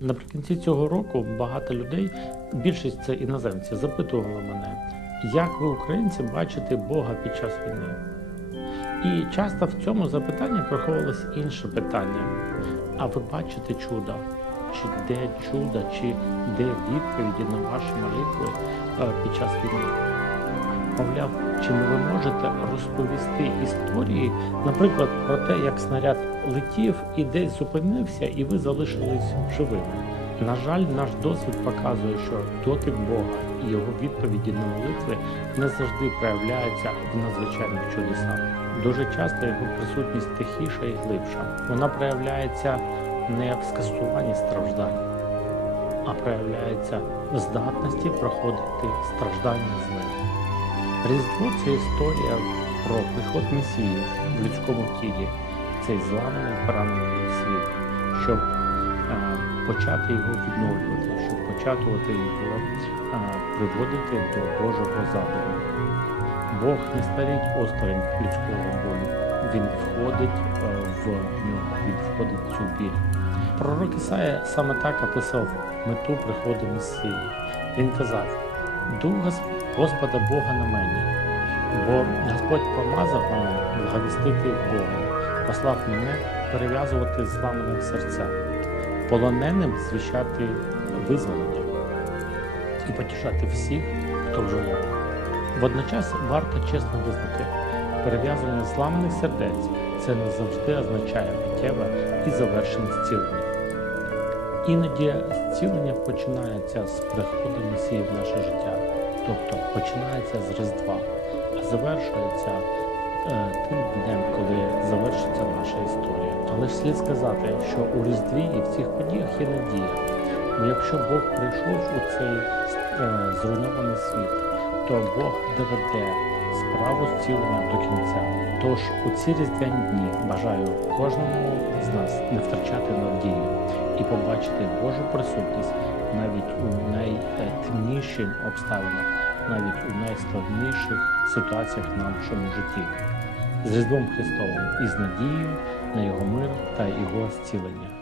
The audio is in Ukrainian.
Наприкінці цього року багато людей, більшість це іноземці, запитували мене, як ви, українці, бачите Бога під час війни? І часто в цьому запитанні приховувалось інше питання: а ви бачите чудо? Чи де чудо, чи де відповіді на ваші молитви е, під час війни? Мовляв, чи ви можете розповісти історії, наприклад, про те, як снаряд летів і десь зупинився, і ви залишились живими? На жаль, наш досвід показує, що дотик Бога і його відповіді на молитви не завжди проявляються в надзвичайних чудесах. Дуже часто його присутність тихіша і глибша. Вона проявляється не в скасуванні страждань, а проявляється в здатності проходити страждання з ним. Різдво це історія про приход Месії в людському тілі, цей зламаний поранений світ, щоб е, почати його відновлювати, щоб початувати його е, приводити до Божого задуму. Бог не старить осторонь людського болю, він входить е, в нього, він входить в цю біль. Пророк Ісая саме так описав мету приходу Месії. Він казав: Дух Господа Бога на мені, бо Господь помазав мене благовістити Бога, послав мене перев'язувати зламаним серця, полоненим звіщати визволення і потішати всіх, хто в жолобі. Водночас варто чесно визнати, перев'язування зламаних сердець це не завжди означає миттєве і завершене зцілення. Іноді зцілення починається з приходу Месії в наше життя, тобто починається з Різдва, а завершується е, тим днем, коли завершиться наша історія. Але ж слід сказати, що у Різдві і в цих подіях є надія. Бо якщо Бог прийшов у цей е, зруйнований світ, то Бог доведе справу зцілення до кінця. Тож у ці різдвяні дні бажаю кожному з нас не втрачати надію і побачити Божу присутність навіть у найтемніших обставинах, навіть у найскладніших ситуаціях в нашому житті. З Різдвом Христовим і з надією на його мир та його зцілення.